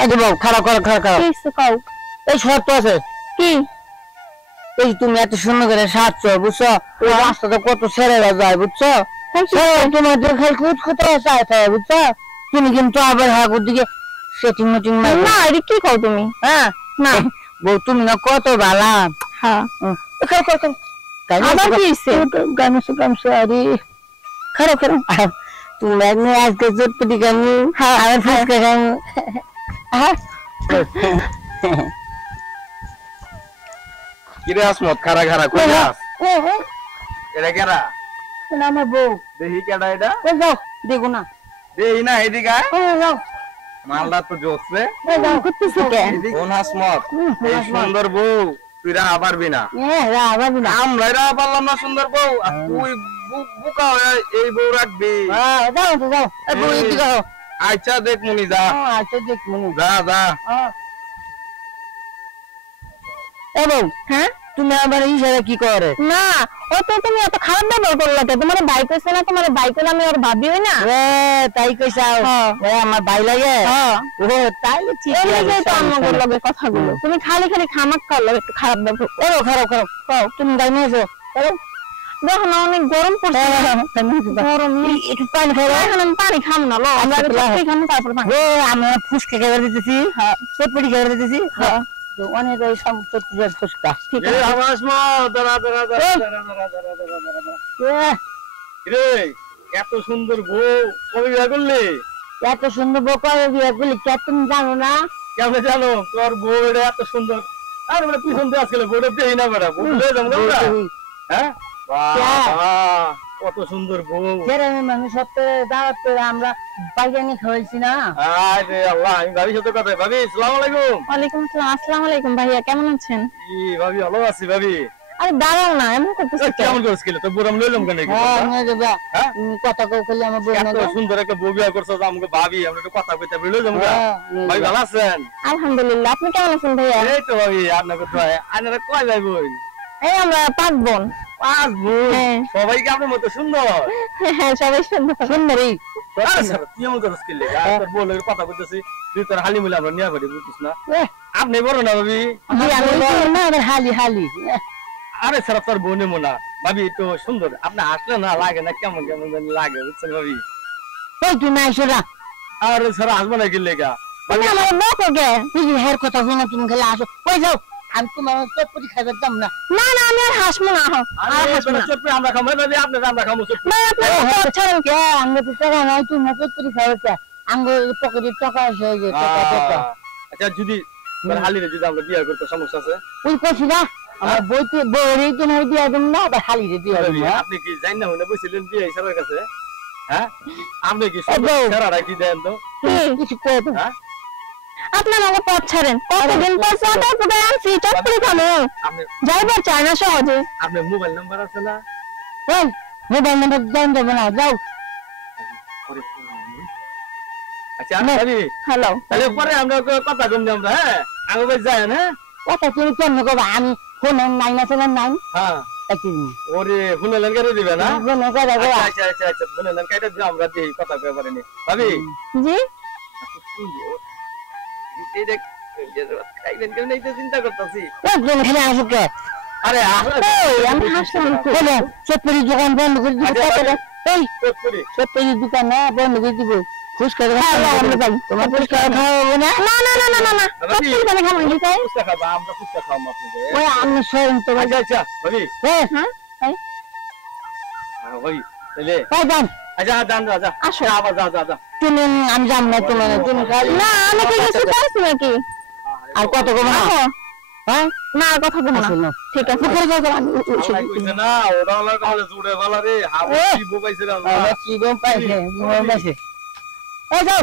এই যে বাবু খারাপ এই শর্ত আছে কি? এই তুমি এত সুন্দর করে সাজছো বুঝছো, ওই রাস্তাটা কত ছেড়ে যায় বুঝছো, তোমার দেখে কোথায় চাই বুঝছো, তুমি কিন্তু আবার হাগুর দিকে সেটিং মিটিং না। এটা কি কও তুমি? হ্যাঁ না বউ তুমি না কত ভালো। হ্যাঁ আবার কি হইছে? গামছা আরে খারাপ তুমি আজকে চটপটি গামু। হ্যাঁ আর ফুচকা গামু। কিরে আসমত খারা খারা কই যাস? এটা কেডা? না আমার বউ। দেখি কেডা এটা? ওই যাও দেখো না। দেই না এদিকে আয়। ওই যাও মালদা তো জোসে। ওই যাও করতেছ কে? কোন আসমত এই সুন্দর বউ তুই রাহা পারবি না। রাহা পারবি না। আমরা রাহা পারলাম না সুন্দর বউ, আর তুই বুকা হয়ে এই বউ রাখবি? যাও তো যাও এই বউ এদিকে আও। আচ্ছা দেখ মুনি যা। আচ্ছা দেখ মুনি যা যা। এ বউ হ্যাঁ তুমি আবার ইশারা কি করে? না ও তো তুমি এত খারাপ ব্যবহার করলা তো, তোমার বাইক আছে না, তোমার বাইক হলে আমি আর ভাবি হই না। তাই কইছাও আমার ভাই লাগে। ও তাইলে ঠিক আছে তো আমার লগে কথাগুলো তুমি খালি খালি খামাক করলে একটু খারাপ ব্যবহার করো। খারাপ তুমি গাই নিয়েছো দেখো না অনেক গরম পড়ছে। গরম একটু পানি খাও। এখন আমি পানি খাম না, লো আমরা এখানে তারপর পানি। আমি ফুচকা খাবার দিতেছি, হ্যাঁ চটপটি খাবার দিতেছি, হ্যাঁ অনেক ওই চটপটি ফুচকা। ঠিক আছে আমার আসমত দাঁড়া দাঁড়া দাঁড়া দাঁড়া দাঁড়া। রে এত সুন্দর বউ কবে বিয়ে করলি? এত সুন্দর বউ কবে বিয়ে করলি কে তুমি জানো না? কেমনে জানো তোর বউ এটা এত সুন্দর? আর মানে পিছন দিয়ে আসলে বউটা পেয়ে না বেড়া বউ লয়ে যাবো আমরা। হ্যাঁ কত সুন্দর বউ। মানুষ সপ্তাহে দাওয়াত করে আমরা বাইগানি খাওয়াইছি না। আরে আল্লাহ আমি ভাবি সাথে কথা। ভাবি আসসালামু আলাইকুম। ওয়ালাইকুম আসসালাম। আসসালামু আলাইকুম ভাইয়া, কেমন আছেন? ই ভাবি ভালো আছি ভাবি। আরে দাঁড়াও না এমন করতেছ কেমন করিস কিলে তো বুড়াম লইলাম কেন? হ্যাঁ কথা কও খালি আমার বউ না। এত সুন্দর একটা বউ বিয়ে করছস আমাকে ভাবি আমরা একটু কথা কইতে লই যাবো। ভাই ভালো আছেন? আলহামদুলিল্লাহ, আপনি কেমন আছেন ভাইয়া? এই তো ভাবি আপনাকে তো আপনারা কয় ভাই বোন? এই আমরা 5 বোন। 5 বোন? সবাই কি আপনার মতো সুন্দর? হ্যাঁ সবাই সুন্দর। সুন্দরই। আরে স্যার তুই এমন করছিস কিলে? তোর বউলের কথা কইতেছি তুই তোর হালি মিলে আমরা নিয়া করি বুঝছিস না? আপনি বড় না ভাবি? জি আমি বড় না, আবার হালি। আরে স্যার তোর বোনে মোনা ভাবি তো সুন্দর, আপনি আসলে না লাগে না কেমন কেমন লাগে বুঝছেন ভাবি? ওই তুই না এসরা। আরে স্যার আসবো না কিলে গা মানে আমার বকো গে তুই হের কথা হই না, তুমি খালি আসো। ওই যাও আমি তোমার চটপটি খাইবার দাম না। না না আমি আর হাসবো না। আর হাসবো চটপটি আমরা খাবো ভাবি, আপনি আমরা খাবো চটপটি। না আপনি ছাড়েন কে? আমরা তো টাকা নাই, তুমি চটপটি খাওয়াতে আঙ্গ পকেটে টাকা আছে যে টাকা। আচ্ছা যদি মানে হালিরে যদি আমরা বিয়ে করতে সমস্যা আছে? ওই কইছি না আমার বইতে বউরেই তো নাই দিয়া দেব না, আবার হালিরে দিয়া দেব। আপনি কি জানেন না হইনা বসিলেন বিয়ে স্যারের কাছে? হ্যাঁ আপনি কি স্যাররা কি দেন তো কিছু কই তো? হ্যাঁ আপনি আমাকে পথ ছাড়েন, কতদিন পর চাটা পুরো আনছি চটপটি খাবো। আপনি যাইবার চাই না সহজে। আপনার মোবাইল নাম্বার আছে না? এই মোবাইল নাম্বার দেব না, যাও। আচ্ছা ভাবি হ্যালো তাহলে পরে আমরা কথা কম আমরা। হ্যাঁ আগে ভাই যাই না কথা তুমি কেন কবা? আমি ফোন নাই না ফোন নাই। হ্যাঁ ওরে ফোনে লাইন কেটে দিবে না? আচ্ছা আচ্ছা আচ্ছা ফোনে লাইন কেটে দিয়ে আমরা দিই কথা কই পারেনি ভাবি। জি এই দেখ খাইবেন কেন এই তো চিন্তা করতেছি। কোন খালি আসুক কে? আরে আমি হাসলাম বলো চটপটি দোকান বন্ধ করে দিব। এই চটপটি দোকান না বন্ধ করে দিব। ফুচকা আমরা যাই, তোমার ফুচকা খাওয়াবো না। না না না না না চটপটি দোকানে খাবো না। ফুচকা খাবো আমরা, ফুচকা খাবো আপনাকে। ওই আমি শোন তো। আচ্ছা আচ্ছা ভাবি হ্যাঁ হ্যাঁ ভাই তাহলে যান। আচ্ছা যান যা আসো আবার যা তুমি আমি যাম না তোমার তুমি না আমি কি কিছু চাইছি নাকি? আর কত কম না? হ্যাঁ না আর কথা কম না। ঠিক আছে পরে যাও আমি কইছে না ওরা লাগা কালে জুড়ে বালা রে হাবো কি বো পাইছে রে আমরা কি বো পাইছে এই যাও।